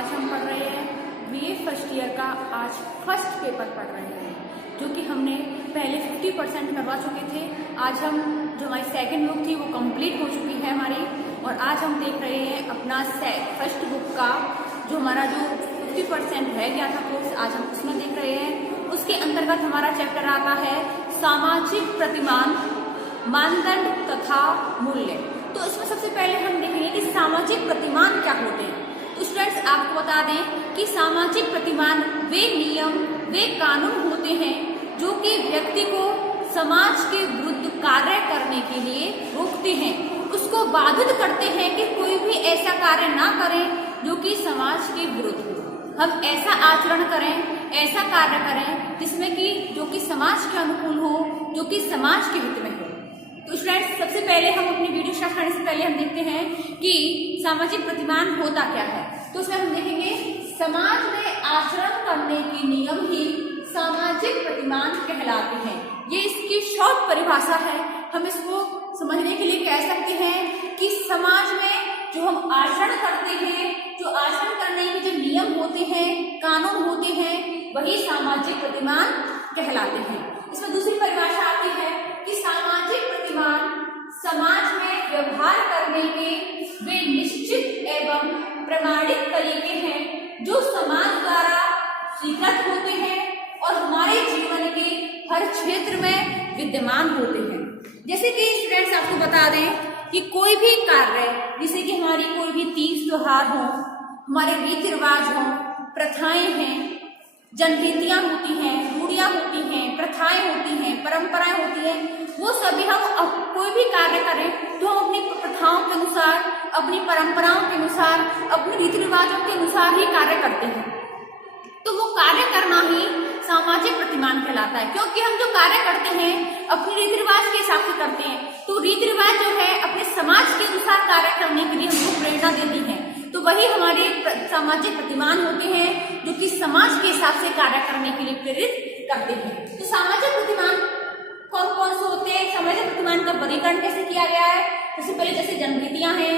आज हम पढ़ रहे हैं बीए फर्स्ट ईयर का आज फर्स्ट पेपर पढ़ रहे हैं, जो कि हमने पहले 50% करवा चुके थे। आज हम जो हमारी सेकंड बुक थी वो कंप्लीट हो चुकी है हमारी, और आज हम देख रहे हैं अपना फर्स्ट बुक का जो हमारा जो 50% रह गया था कोर्स, आज हम उसमें देख रहे हैं। उसके अंतर्गत हमारा चैप्टर आता है सामाजिक प्रतिमान, मानदंड तथा मूल्य। तो इसमें सबसे पहले हम देखेंगे कि सामाजिक प्रतिमान क्या होते हैं। तो स्टूडेंट्स आपको बता दें कि सामाजिक प्रतिमान वे नियम, वे कानून होते हैं जो कि व्यक्ति को समाज के विरुद्ध कार्य करने के लिए रोकते हैं, उसको बाधित करते हैं कि कोई भी ऐसा कार्य ना करें जो कि समाज के विरुद्ध हो। हम ऐसा आचरण करें, ऐसा कार्य करें जिसमें कि जो कि समाज के अनुकूल हो, जो कि समाज के हित में हो। तो स्टूडेंट्स सबसे पहले हम अपनी वीडियो स्टार्ट करने से पहले हम देखते हैं कि सामाजिक प्रतिमान होता क्या है। तो उसमें हम देखेंगे समाज में आचरण करने के नियम ही सामाजिक प्रतिमान कहलाते हैं। ये इसकी शॉर्ट परिभाषा है। हम इसको समझने के लिए कह सकते हैं कि समाज में जो हम आचरण करते हैं, जो आचरण करने के जो नियम होते हैं, कानून होते हैं, वही सामाजिक प्रतिमान कहलाते हैं। इसमें दूसरी परिभाषा आती है कि सामाजिक प्रतिमान समाज में व्यवहार करने के वे निश्चित एवं प्रमाणित तरीके हैं जो समाज द्वारा स्वीकृत होते हैं और हमारे जीवन के हर क्षेत्र में विद्यमान होते हैं। जैसे कि स्टूडेंट्स आपको बता दें कि कोई भी कार्य, जैसे कि हमारी कोई भी तीज त्योहार हो, हमारे रीति रिवाज हो, प्रथाएं हैं, जनरीतियां होती हैं, रूढ़ियां होती हैं, प्रथाएं होती हैं, परंपराएं होती हैं, वो सभी हम कोई भी कार्य करें तो हम अपनी प्रथाओं के अनुसार, अपनी परंपराओं के अनुसार, अपने रीति रिवाजों के अनुसार ही कार्य करते हैं। तो वो कार्य करना ही सामाजिक प्रतिमान कहलाता है, क्योंकि हम जो कार्य करते हैं अपने रीति रिवाज के हिसाब से करते हैं। तो रीति रिवाज जो है अपने समाज के अनुसार कार्य करने के लिए हमको प्रेरणा देती है, तो वही हमारे सामाजिक प्रतिमान होते हैं जो कि समाज के हिसाब से कार्य करने के लिए प्रेरित करते हैं। तो सामाजिक प्रतिमान कौन कौन से होते हैं, सामाजिक प्रतिमान का वर्गीकरण कैसे किया गया है। सबसे पहले जैसे जनरीतियां हैं,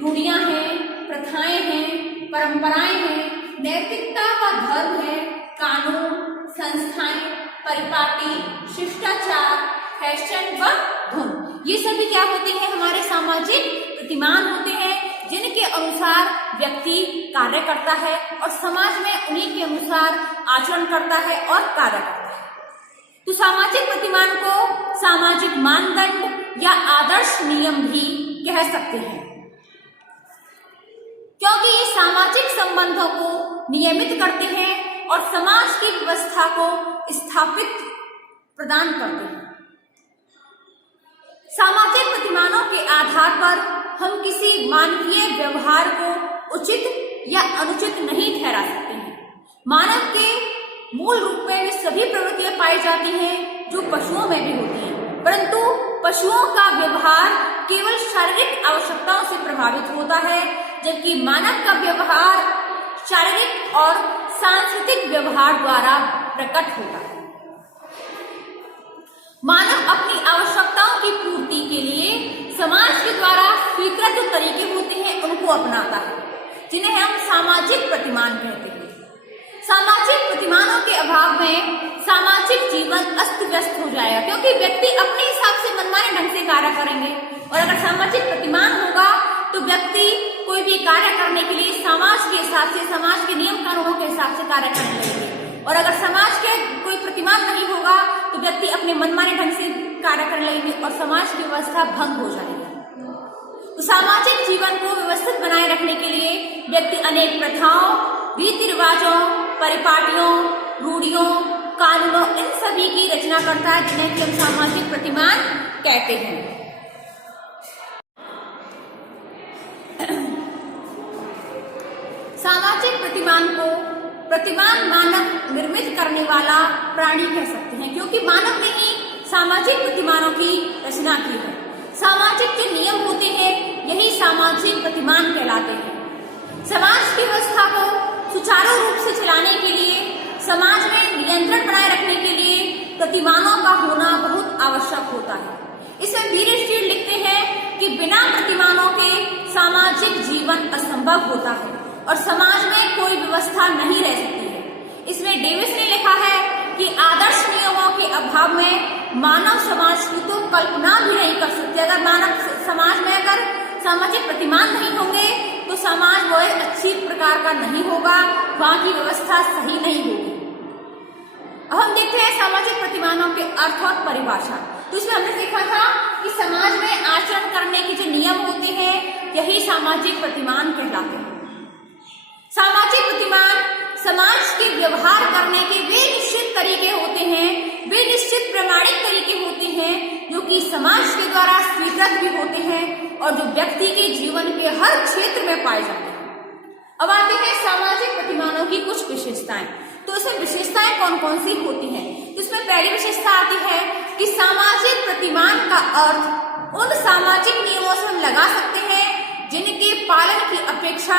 रूढ़ियां हैं, प्रथाएं हैं, परंपराएं हैं, नैतिकता का धर्म है, कानून, संस्थाएं, परिपाटी, शिष्टाचार, फैशन व धुन, ये सभी क्या होते हैं, हमारे सामाजिक प्रतिमान होते हैं जिनके अनुसार व्यक्ति कार्य करता है और समाज में उन्हीं के अनुसार आचरण करता है और कार्य करता है। तो सामाजिक प्रतिमान को सामाजिक मानदंड या आदर्श नियम भी कह सकते हैं, क्योंकि ये सामाजिक संबंधों को नियमित करते हैं और समाज की व्यवस्था को स्थापित प्रदान करते हैं। सामाजिक प्रतिमानों के आधार पर हम किसी मानवीय व्यवहार को उचित या अनुचित नहीं ठहरा सकते हैं। मानव के मूल रूप में वे सभी प्रवृत्तियां पाई जाती हैं जो पशुओं में भी होती हैं, परंतु पशुओं का व्यवहार केवल शारीरिक आवश्यकताओं से प्रभावित होता है, जबकि मानव का व्यवहार शारीरिक और सांस्कृतिक व्यवहार द्वारा प्रकट होता है। मानव अपनी आवश्यकताओं की पूर्ति के लिए समाज के द्वारा स्वीकृत जो तरीके होते हैं उनको अपनाता है, जिन्हें हम सामाजिक प्रतिमान कहते हैं। सामाजिक प्रतिमानों के अभाव में सामाजिक जीवन अस्त व्यस्त हो जाएगा, क्योंकि व्यक्ति अपने हिसाब से मनमाने ढंग से कार्य करेंगे। और अगर सामाजिक प्रतिमान होगा तो व्यक्ति कोई भी कार्य करने के लिए समाज के हिसाब से, समाज के नियम कानूनों के हिसाब से कार्य करने लगेंगे। और अगर समाज के कोई प्रतिमान नहीं होगा तो व्यक्ति अपने मनमाने ढंग से कार्य करने लगेंगे और समाज की व्यवस्था भंग हो जाएगी। तो सामाजिक जीवन को व्यवस्थित बनाए रखने के लिए व्यक्ति अनेक प्रथाओं, रीति रिवाजों, परिपाटियों, रूढ़ियों, कानूनों, इन सभी की रचना करता है, जिन्हें हम सामाजिक प्रतिमान कहते हैं। सामाजिक प्रतिमान को प्रतिमान मानव निर्मित करने वाला प्राणी कह सकते हैं, क्योंकि मानव ने ही सामाजिक प्रतिमानों की रचना की है। सामाजिक जो नियम होते हैं यही सामाजिक प्रतिमान कहलाते हैं। समाज की व्यवस्था को सुचारू रूप से चलाने के लिए, समाज में नियंत्रण बनाए रखने के लिए प्रतिमानों का होना बहुत आवश्यक होता है। इसमें वीरेश लिखते हैं कि बिना प्रतिमानों के सामाजिक जीवन असंभव होता है। और समाज में कोई व्यवस्था नहीं रह सकती है। इसमें डेविस ने लिखा है कि आदर्श नियमों के अभाव में मानव समाज की तो कल्पना भी नहीं कर सकते। अगर मानव समाज में अगर सामाजिक प्रतिमान नहीं होंगे तो समाज वो अच्छी प्रकार का नहीं होगा, वहां की व्यवस्था सही नहीं होगी। अब हम देखते हैं सामाजिक प्रतिमानों के अर्थ और परिभाषा। तो इसमें हमने देखा था कि समाज में आचरण करने के जो नियम होते हैं यही सामाजिक प्रतिमान कहलाते हैं। सामाजिक प्रतिमान समाज के व्यवहार करने के वे निश्चित तरीके होते हैं, वे निश्चित प्रमाणिक तरीके होते हैं जो कि समाज के द्वारा स्वीकृत भी होते हैं और जो व्यक्ति के जीवन के हर क्षेत्र में पाए जाते हैं। अब आते हैं सामाजिक प्रतिमानों की कुछ विशेषताएं। तो इसमें विशेषताएं कौन कौन सी होती हैं? तो इसमें पहली विशेषता आती है कि सामाजिक प्रतिमान का अर्थ उन सामाजिक नियमों से हम लगा सकते हैं जिनके पालन की अपेक्षा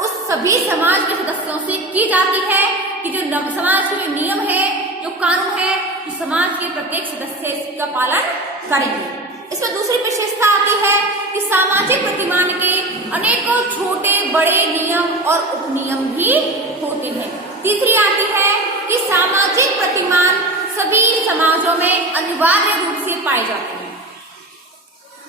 उस सभी समाज के सदस्यों से की जाती है कि जो समाज के जो नियम है, जो कानून है, जो समाज के प्रत्येक सदस्य इसका पालन करेंगे। इसमें दूसरी विशेषता आती है कि सामाजिक प्रतिमान के अनेकों छोटे बड़े नियम और उपनियम भी होते हैं। तीसरी आती है कि सामाजिक प्रतिमान सभी समाजों में अनिवार्य रूप से पाए जाते हैं।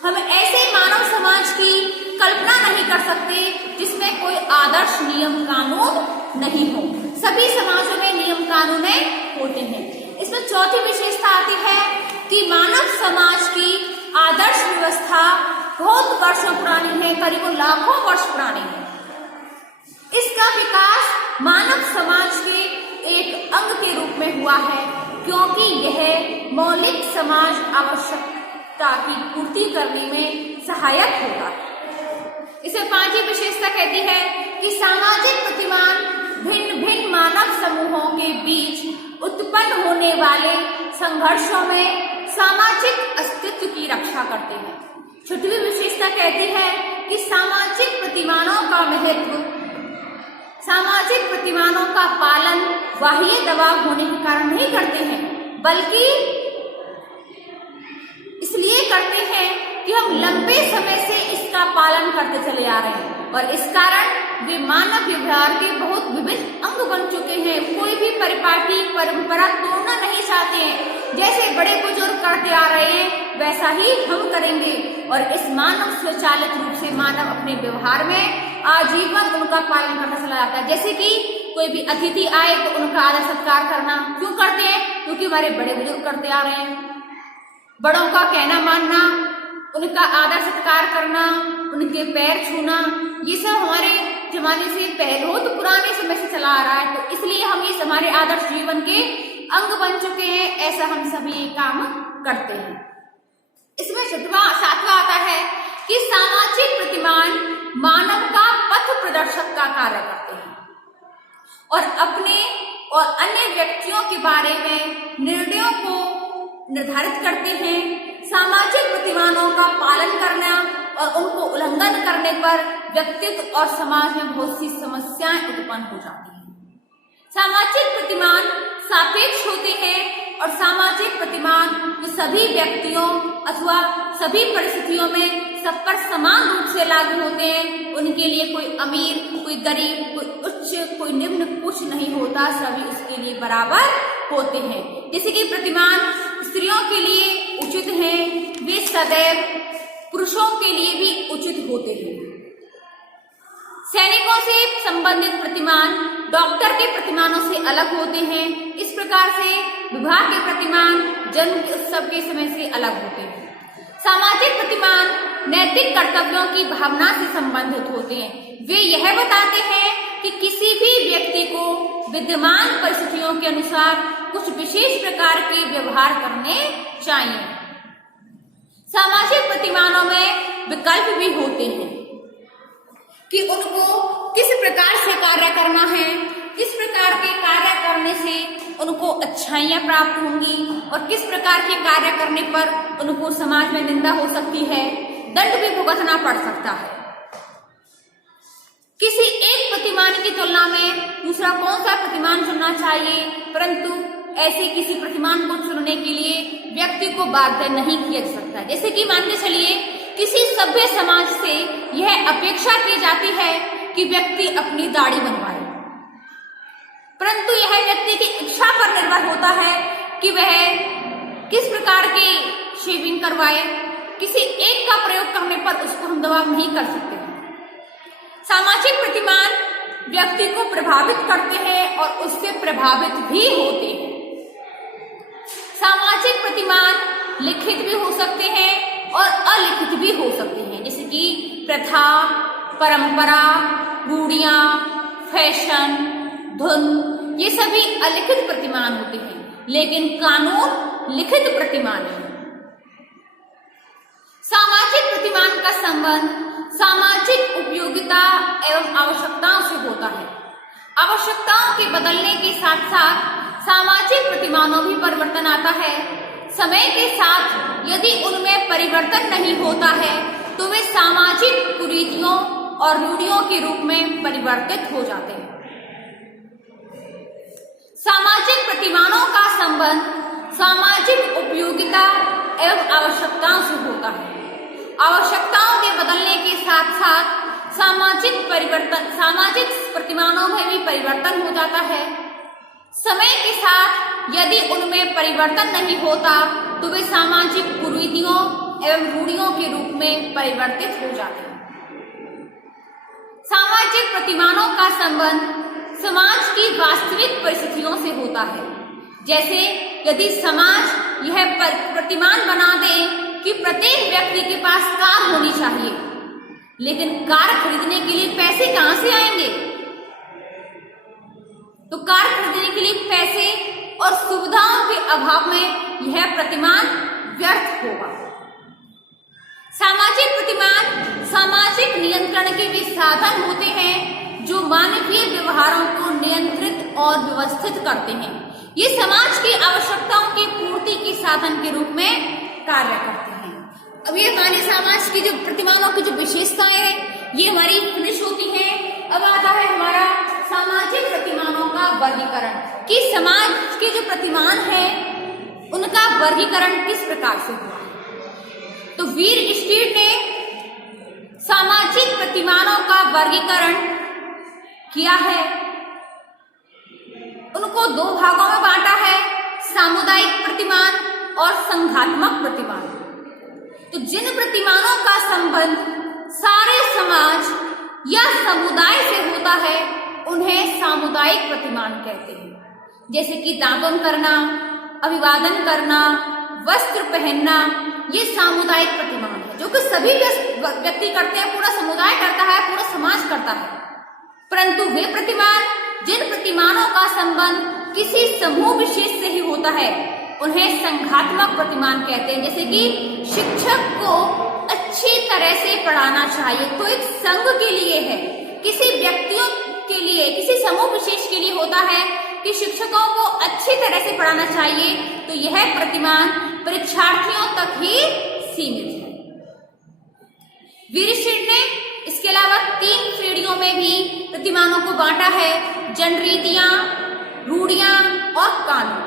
हम ऐसे मानव समाज की कल्पना नहीं कर सकते जिसमें कोई आदर्श नियम कानून नहीं हो। सभी समाजों में नियम कानून होते हैं। इसमें चौथी विशेषता आती है कि मानव समाज की आदर्श व्यवस्था बहुत वर्षों पुरानी है, करीब लाखों वर्ष पुरानी है। इसका विकास मानव समाज के एक अंग के रूप में हुआ है क्योंकि यह मौलिक समाज आवश्यकता की पूर्ति करने में सहायक होता है। इसे पांचवी विशेषता कहती है कि सामाजिक प्रतिमान भिन्न भिन्न मानव समूहों के बीच उत्पन्न होने वाले संघर्षों में सामाजिक अस्तित्व की रक्षा करते हैं। छठवीं विशेषता कहती है कि सामाजिक प्रतिमानों का महत्व सामाजिक प्रतिमानों का पालन बाह्य दबाव होने के कारण नहीं करते हैं, बल्कि इसलिए करते हैं कि हम लंबे समय से इसका पालन करते चले आ रहे हैं और इस कारण वे मानव व्यवहार के बहुत विभिन्न अंग बन चुके हैं। कोई भी परिपाटी परंपरा तोड़ना नहीं चाहते हैं। जैसे बड़े बुजुर्ग करते आ रहे हैं वैसा ही हम करेंगे और इस मानव स्वचालित रूप से मानव अपने व्यवहार में आजीवन उनका पालन करता चला जाता है। जैसे कि कोई भी अतिथि आए तो उनका आदर सत्कार करना क्यों करते हैं? क्योंकि हमारे बड़े बुजुर्ग करते आ रहे हैं। बड़ों का कहना मानना, उनका आदर सत्कार करना, उनके पैर छूना, ये सब हमारे जमाने से पहले हो तो पुराने समय से चला आ रहा है। तो इसलिए हम ये हमारे आदर्श जीवन के अंग बन चुके हैं। ऐसा हम सभी ये काम करते हैं। इसमें सातवां आता है कि सामाजिक प्रतिमान मानव का पथ प्रदर्शक का कार्य करते हैं और अपने और अन्य व्यक्तियों के बारे में निर्णयों को निर्धारित करते हैं। सामाजिक प्रतिमानों का पालन करना और उनको उल्लंघन करने पर व्यक्तित्व और समाज में बहुत सी समस्याएं उत्पन्न हो जाती हैं। सामाजिक प्रतिमान सापेक्ष होते हैं और सामाजिक प्रतिमान जो सभी व्यक्तियों अथवा सभी परिस्थितियों में सब पर समान रूप से लागू होते हैं। उनके लिए कोई अमीर, कोई गरीब, कोई उच्च, कोई निम्न कुछ नहीं होता, सभी उसके लिए बराबर होते हैं। जैसे कि प्रतिमान स्त्रियों के लिए उचित हैं, वे सदैव पुरुषों के लिए भी उचित होते हैं। सैनिकों से संबंधित प्रतिमान डॉक्टर के प्रतिमानों से अलग होते हैं। इस प्रकार से विवाह के प्रतिमान जन्म के उत्सव के समय से अलग होते हैं। सामाजिक प्रतिमान नैतिक कर्तव्यों की भावना से संबंधित होते हैं। वे यह बताते हैं कि किसी भी व्यक्ति को विद्यमान परिस्थितियों के अनुसार कुछ विशेष प्रकार के व्यवहार करने चाहिए। सामाजिक प्रतिमानों में विकल्प भी होते हैं कि उनको किस प्रकार से कार्य करना है, किस प्रकार के कार्य करने से उनको अच्छाइयां प्राप्त होंगी और किस प्रकार के कार्य करने पर उनको समाज में निंदा हो सकती है, दंड भी भुगतना पड़ सकता है। किसी एक प्रतिमान की तुलना में दूसरा कौन सा प्रतिमान चुनना चाहिए, परंतु ऐसे किसी प्रतिमान को चुनने के लिए व्यक्ति को बाध्य नहीं किया जा सकता। जैसे कि मान के चलिए किसी सभ्य समाज से यह अपेक्षा की जाती है कि व्यक्ति अपनी दाढ़ी बनवाए, परंतु यह व्यक्ति की इच्छा पर निर्भर होता है कि वह किस प्रकार की शेविंग करवाए। किसी एक का प्रयोग करने पर उसको हम दबाव नहीं कर सकते। सामाजिक प्रतिमान व्यक्ति को प्रभावित करते हैं और उससे प्रभावित भी होते हैं। सामाजिक प्रतिमान लिखित भी हो सकते हैं और अलिखित भी हो सकते हैं, जैसे कि प्रथा, परंपरा, रूढ़ियां, फैशन, धुन, ये सभी अलिखित प्रतिमान होते हैं, लेकिन कानून लिखित प्रतिमान है। सामाजिक प्रतिमान का संबंध सामाजिक उपयोगिता एवं आवश्यकताओं से होता है। आवश्यकताओं के बदलने के साथ साथ सामाजिक प्रतिमानों भी परिवर्तन आता है। समय के साथ यदि उनमें परिवर्तन नहीं होता है तो वे सामाजिक कुरीतियों और रूढ़ियों के रूप में परिवर्तित हो जाते हैं। सामाजिक प्रतिमानों का संबंध सामाजिक उपयोगिता एवं आवश्यकताओं से होता है। आवश्यकताओं के बदलने के साथ साथ सामाजिक प्रतिमानों में भी परिवर्तन हो जाता है। समय के साथ यदि उनमें परिवर्तन नहीं होता तो वे सामाजिक कुरीतियों एवं रूढ़ियों के रूप में परिवर्तित हो जाते हैं। सामाजिक प्रतिमानों का संबंध समाज की वास्तविक परिस्थितियों से होता है। जैसे यदि समाज यह प्रतिमान बना दे कि प्रत्येक व्यक्ति के पास कार होनी चाहिए, लेकिन कार खरीदने के लिए पैसे कहां से आएंगे? तो कार खरीदने के लिए पैसे और सुविधाओं के अभाव में यह प्रतिमान व्यर्थ होगा। सामाजिक प्रतिमान सामाजिक नियंत्रण के भी साधन होते हैं जो मानवीय व्यवहारों को नियंत्रित और व्यवस्थित करते हैं। ये समाज की आवश्यकताओं की पूर्ति के साधन के रूप में कार्य करते हैं। अब ये हमारे समाज की जो प्रतिमानों की जो विशेषताएं हैं ये हमारी फिनिश होती हैं। अब आता है हमारा सामाजिक प्रतिमानों का वर्गीकरण कि समाज के जो प्रतिमान हैं उनका वर्गीकरण किस प्रकार से हुआ। तो वीर स्टीड ने सामाजिक प्रतिमानों का वर्गीकरण किया है। उनको दो भागों में बांटा है, सामुदायिक प्रतिमान और संघात्मक प्रतिमान। तो जिन प्रतिमानों का संबंध सारे समाज या समुदाय से होता है उन्हें सामुदायिक प्रतिमान कहते हैं। जैसे कि दातुन करना, अभिवादन करना, वस्त्र पहनना, ये सामुदायिक प्रतिमान है जो कि सभी व्यक्ति करते हैं, पूरा समुदाय करता है, पूरा समाज करता है। परंतु वे प्रतिमान जिन प्रतिमानों का संबंध किसी समूह विशेष से ही होता है उन्हें संघात्मक प्रतिमान कहते हैं। जैसे कि शिक्षक को अच्छी तरह से पढ़ाना चाहिए, तो एक संघ के लिए है, किसी व्यक्तियों के लिए, किसी समूह विशेष के लिए होता है कि शिक्षकों को अच्छी तरह से पढ़ाना चाहिए, तो यह प्रतिमान परीक्षार्थियों तक ही सीमित है। वीर स्टीड ने इसके अलावा 3 श्रेणियों में भी प्रतिमानों को बांटा है, जनरीतियां, रूढ़ियां और कानून।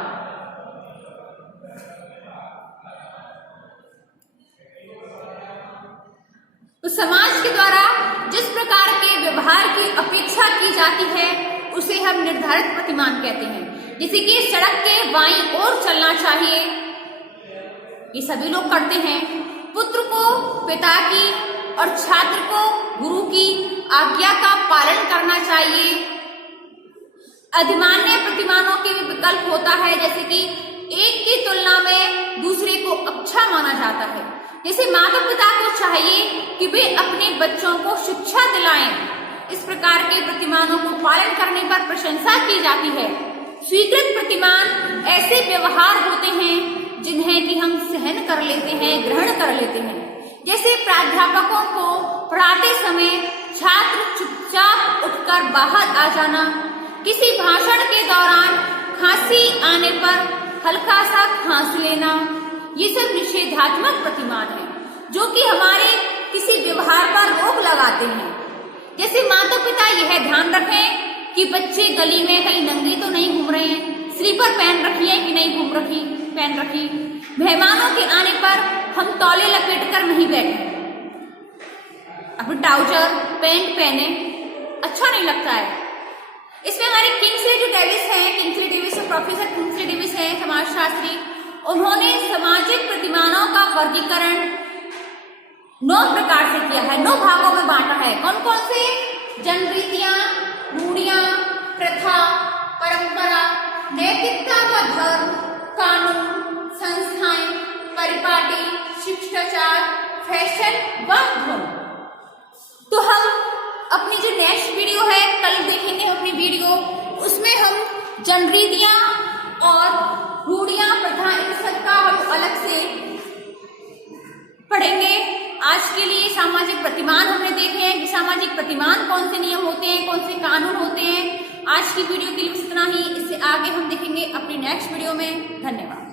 तो समाज के द्वारा जिस प्रकार के व्यवहार की अपेक्षा की जाती है उसे हम निर्धारित प्रतिमान कहते हैं। जैसे कि सड़क के बाईं ओर चलना चाहिए, ये सभी लोग करते हैं। पुत्र को पिता की और छात्र को गुरु की आज्ञा का पालन करना चाहिए। अधिमान्य प्रतिमानों के भी विकल्प होता है, जैसे कि एक की तुलना में दूसरे को अच्छा माना जाता है। जैसे माता पिता को चाहिए कि वे अपने बच्चों को शिक्षा दिलाएं। इस प्रकार के प्रतिमानों को पालन करने पर प्रशंसा की जाती है। स्वीकृत प्रतिमान ऐसे व्यवहार होते हैं जिन्हें कि हम सहन कर लेते हैं, ग्रहण कर लेते हैं। जैसे प्राध्यापकों को पढ़ाते समय छात्र चुपचाप उठकर बाहर आ जाना, किसी भाषण के दौरान खांसी आने पर हल्का सा खांस लेना, ये सब निषेधात्मक प्रतिमान है जो कि हमारे किसी व्यवहार पर रोक लगाते हैं। जैसे माता पिता यह ध्यान रखें कि बच्चे गली में कहीं नंगे तो नहीं घूम रहे हैं, स्लीपर पहन रखी है कि नहीं पहन रखी, मेहमानों के आने पर हम तौले लपेट कर नहीं बैठे, अपने ट्राउजर पैंट पहने, अच्छा नहीं लगता है। इसमें हमारे किंग्सले जो डेविस हैं, Kingsley Davis professor Kingsley Davis हैं समाजशास्त्री, उन्होंने सामाजिक प्रतिमानों का वर्गीकरण 9 प्रकार से किया है, 9 भागों में बांटा है। कौन कौन से? जनरीतियां, रूढ़ियां, प्रथा, परंपरा, नैतिकता व धर्म, कानून, संस्थाएं, परिपाटी, शिष्टाचार, फैशन व धर्म। तो हम अपनी जो नेक्स्ट वीडियो है, कल देखेंगे अपनी वीडियो, उसमें हम जनरीतियां और रूढ़ियां, प्रथा, इन सबका हम अलग से पढ़ेंगे। आज के लिए सामाजिक प्रतिमान हमने देखे हैं कि सामाजिक प्रतिमान कौन से नियम होते हैं, कौन से कानून होते हैं। आज की वीडियो के लिए बस इतना ही, इससे आगे हम देखेंगे अपनी नेक्स्ट वीडियो में। धन्यवाद।